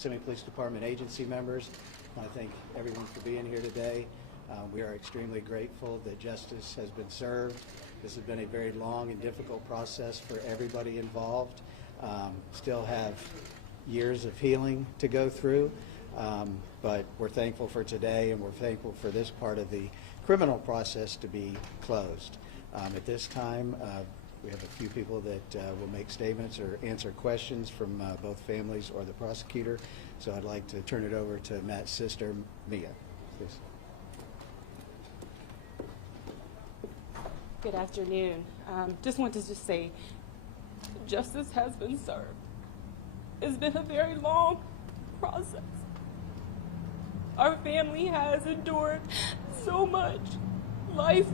Kissimmee Police Department agency members. I want to thank everyone for being here today. We are extremely grateful that justice has been served. This has been a very long and difficult process for everybody involved. Still have years of healing to go through, but we're thankful for today, and we're thankful for this part of the criminal process to be closed. At this time, we have a few people that will make statements or answer questions from both families or the prosecutor. So I'd like to turn it over to Matt's sister, Mia, please. Good afternoon. Just wanted to say justice has been served. It's been a very long process. Our family has endured so much. Life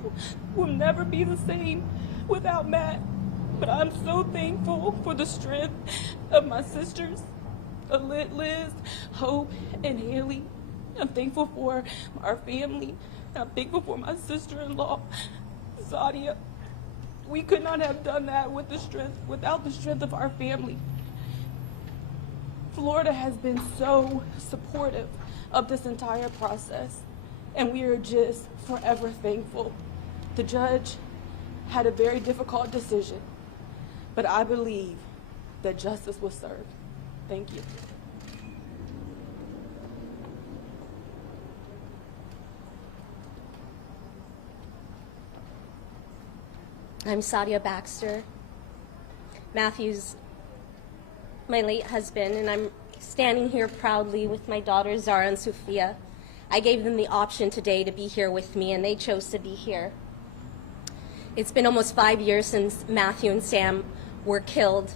will never be the same without Matt, but I'm so thankful for the strength of my sisters, Liz, Hope, and Haley. I'm thankful for our family. I'm thankful for my sister-in-law, Sadia. We could not have done that without the strength of our family. Florida has been so supportive of this entire process, and we are just forever thankful. The judge had a very difficult decision, but I believe that justice was served. Thank you. I'm Sadia Baxter, Matthew's my late husband, and I'm standing here proudly with my daughters Zara and Sophia. I gave them the option today to be here with me, and they chose to be here. It's been almost 5 years since Matthew and Sam were killed,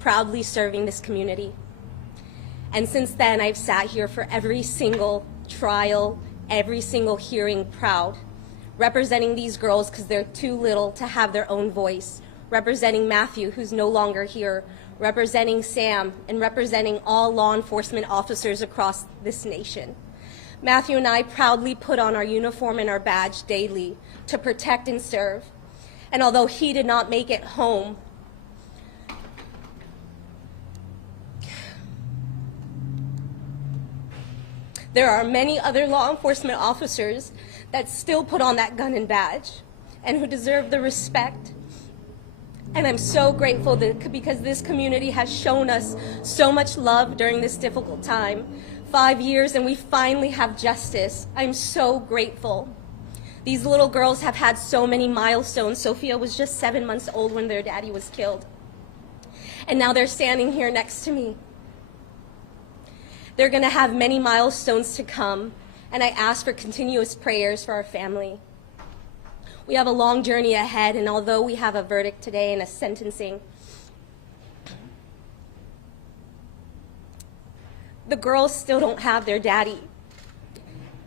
proudly serving this community. And since then, I've sat here for every single trial, every single hearing proud, representing these girls because they're too little to have their own voice, representing Matthew, who's no longer here, representing Sam, and representing all law enforcement officers across this nation. Matthew and I proudly put on our uniform and our badge daily to protect and serve. And although he did not make it home, there are many other law enforcement officers that still put on that gun and badge and who deserve the respect. And I'm so grateful that because this community has shown us so much love during this difficult time. 5 years and we finally have justice. I'm so grateful. These little girls have had so many milestones. Sophia was just 7 months old when their daddy was killed. And now they're standing here next to me. They're gonna have many milestones to come, and I ask for continuous prayers for our family. We have a long journey ahead, and although we have a verdict today and a sentencing, the girls still don't have their daddy.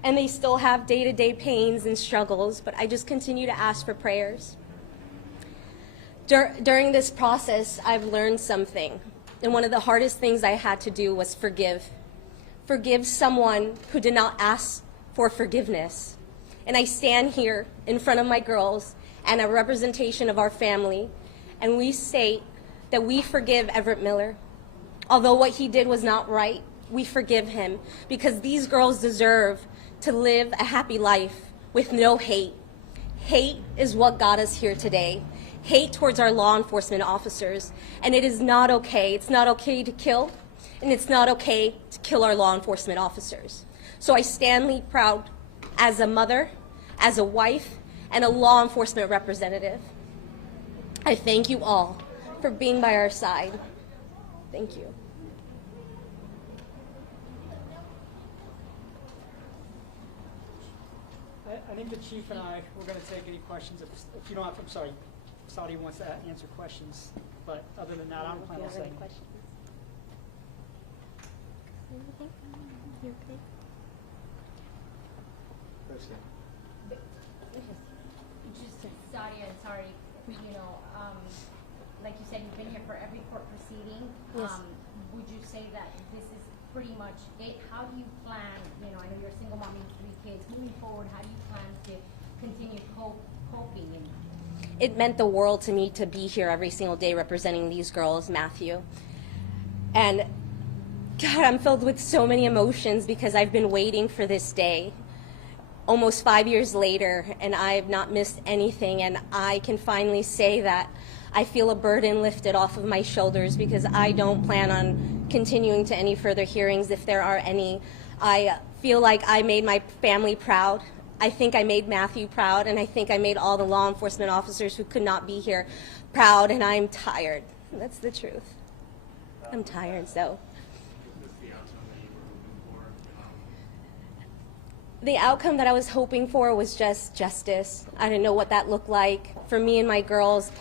And they still have day-to-day pains and struggles, but I just continue to ask for prayers. During this process, I've learned something. And one of the hardest things I had to do was forgive. Forgive someone who did not ask for forgiveness. And I stand here in front of my girls and a representation of our family, and we state that we forgive Everett Miller. Although what he did was not right, we forgive him because these girls deserve to live a happy life with no hate. Hate is what got us here today. Hate towards our law enforcement officers. And it is not okay. It's not okay to kill, and it's not okay to kill our law enforcement officers. So I stand proud as a mother, as a wife, and a law enforcement representative. I thank you all for being by our side. Thank you. I think the chief and I, we're going to take any questions. If you don't have, I'm sorry, Saudi wants to answer questions, but other than that, I'm planning on saying. Just Sadia, sorry, like you said, you've been here for every court proceeding. Yes. Would you say that this is pretty much it? How do you plan, I know you're a single mom and 3 kids, moving forward, how do you plan to continue coping? It meant the world to me to be here every single day representing these girls, Matthew. And God, I'm filled with so many emotions because I've been waiting for this day. Almost 5 years later, and I have not missed anything, and I can finally say that I feel a burden lifted off of my shoulders because I don't plan on continuing to any further hearings if there are any. I feel like I made my family proud. I think I made Matthew proud, and I think I made all the law enforcement officers who could not be here proud, and I'm tired. That's the truth. I'm tired, so. The outcome that I was hoping for was just justice. I didn't know what that looked like. For me and my girls,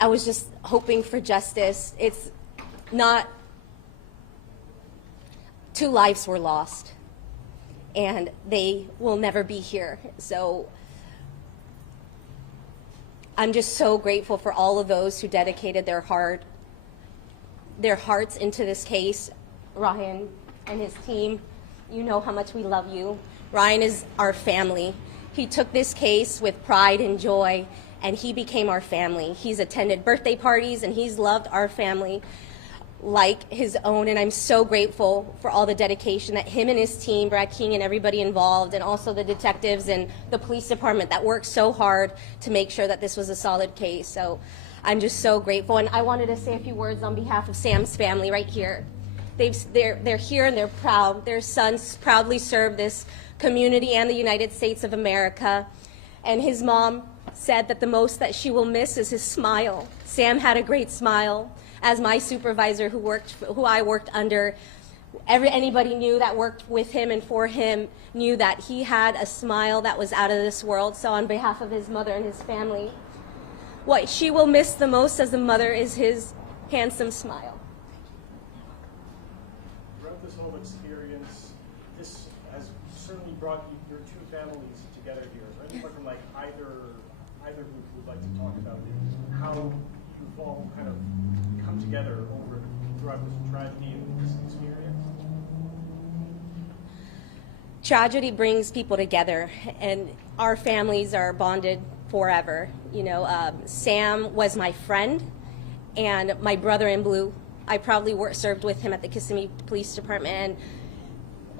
I was just hoping for justice. It's not, 2 lives were lost, and they will never be here. So I'm just so grateful for all of those who dedicated their hearts into this case. Ryan and his team, you know how much we love you. Ryan is our family. He took this case with pride and joy, and he became our family. He's attended birthday parties, and he's loved our family like his own, and I'm so grateful for all the dedication that him and his team, Brad King and everybody involved, and also the detectives and the police department that worked so hard to make sure that this was a solid case. So I'm just so grateful, and I wanted to say a few words on behalf of Sam's family right here. They're here and they're proud. Their sons proudly serve this community and the United States of America. And his mom said that the most that she will miss is his smile. Sam had a great smile. As my supervisor who I worked under, anybody knew that worked with him and for him knew that he had a smile that was out of this world. So on behalf of his mother and his family, what she will miss the most as a mother is his handsome smile. Throughout this whole experience, this has certainly brought your 2 families together here. Is there anyone from like either group who would like to talk about how you've all kind of come together throughout this tragedy and this experience? Tragedy brings people together, and our families are bonded forever. You know, Sam was my friend and my brother in blue. I probably served with him at the Kissimmee Police Department, and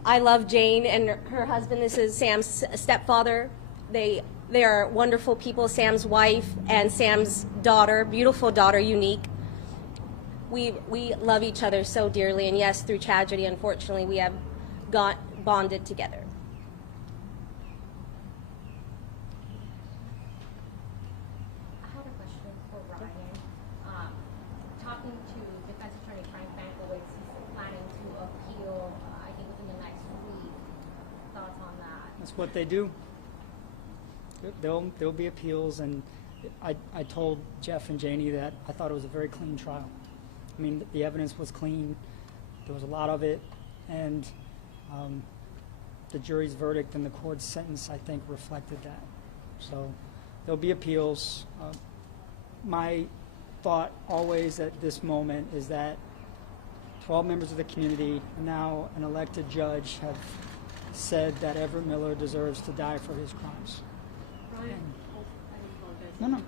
I love Jane and her husband. This is Sam's stepfather. They are wonderful people. Sam's wife and Sam's daughter, beautiful daughter, Unique. We love each other so dearly, and yes, through tragedy, unfortunately, we have bonded together. I have a question for Ryan. Talking to Defense Attorney Frank Bankowitz, he's planning to appeal, I think within the next week. Thoughts on that? That's what they do. There'll be appeals, and I told Jeff and Janie that I thought it was a very clean trial. I mean, the evidence was clean. There was a lot of it, and the jury's verdict and the court's sentence, I think, reflected that. So there'll be appeals. My thought always at this moment is that 12 members of the community, and now an elected judge, have said that Everett Miller deserves to die for his crimes. Ryan, I apologize. No, no.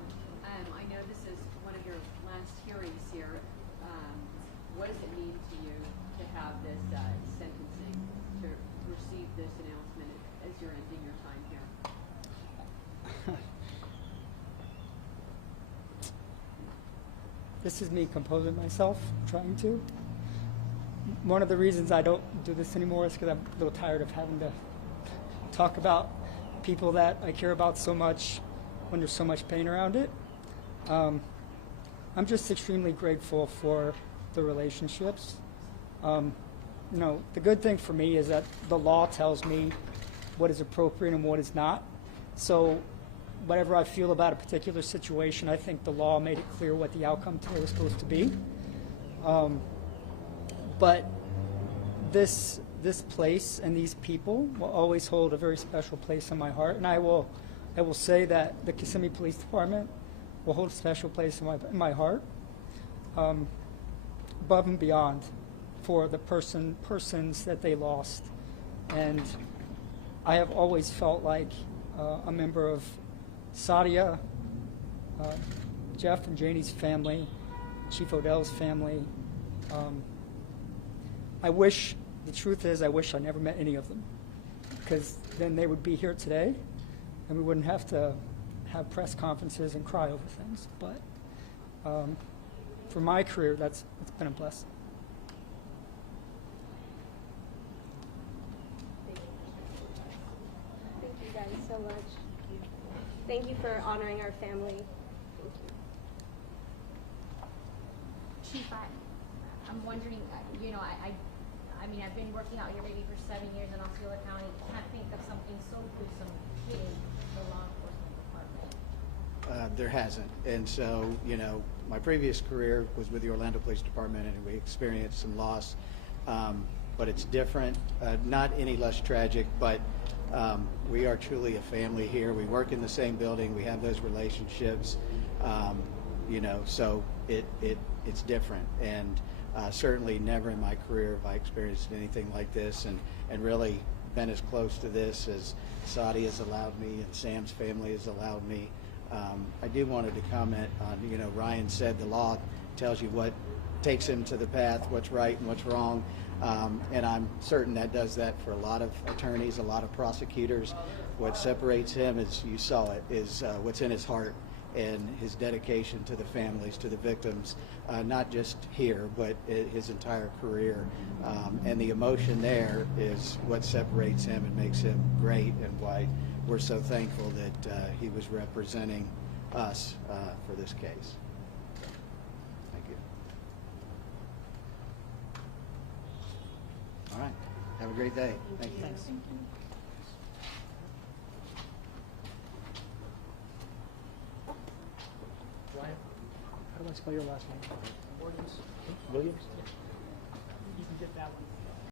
I know this is one of your last hearings here. What does it mean to you to have this sentencing, to receive this announcement as you're ending your time here? This is me composing myself, trying to. One of the reasons I don't do this anymore is because I'm a little tired of having to talk about people that I care about so much when there's so much pain around it. I'm just extremely grateful for the relationships. You know, the good thing for me is that the law tells me what is appropriate and what is not. So whatever I feel about a particular situation, I think the law made it clear what the outcome today was supposed to be. But this place and these people will always hold a very special place in my heart, and I will say that the Kissimmee Police Department will hold a special place in my heart, above and beyond for the persons that they lost. And I have always felt like a member of Sadia, Jeff and Janie's family, Chief Odell's family, I wish, the truth is, I wish I never met any of them, because then they would be here today, and we wouldn't have to have press conferences and cry over things. But for my career, it's been a blessing. Thank you guys so much. Thank you for honoring our family. Thank you. Chief, I'm wondering, you know, I mean, I've been working out here maybe for 7 years in Osceola County. Can't think of something so gruesome hitting the law enforcement department. There hasn't. And so, you know, my previous career was with the Orlando Police Department, and we experienced some loss. But it's different, not any less tragic, but we are truly a family here. We work in the same building. We have those relationships, you know, so it's different. And certainly never in my career have I experienced anything like this, and really been as close to this as Saudi has allowed me and Sam's family has allowed me. I do wanted to comment on, you know, Ryan said the law tells you what takes him to the path, what's right and what's wrong. And I'm certain that does that for a lot of attorneys, a lot of prosecutors. What separates him, as you saw it, is what's in his heart and his dedication to the families, to the victims, not just here, but his entire career. And the emotion there is what separates him and makes him great, and why we're so thankful that he was representing us for this case. Thank you. All right. Have a great day. Thank you. Thanks. Ryan, how do I spell your last name? Williams? Williams? You can get that one.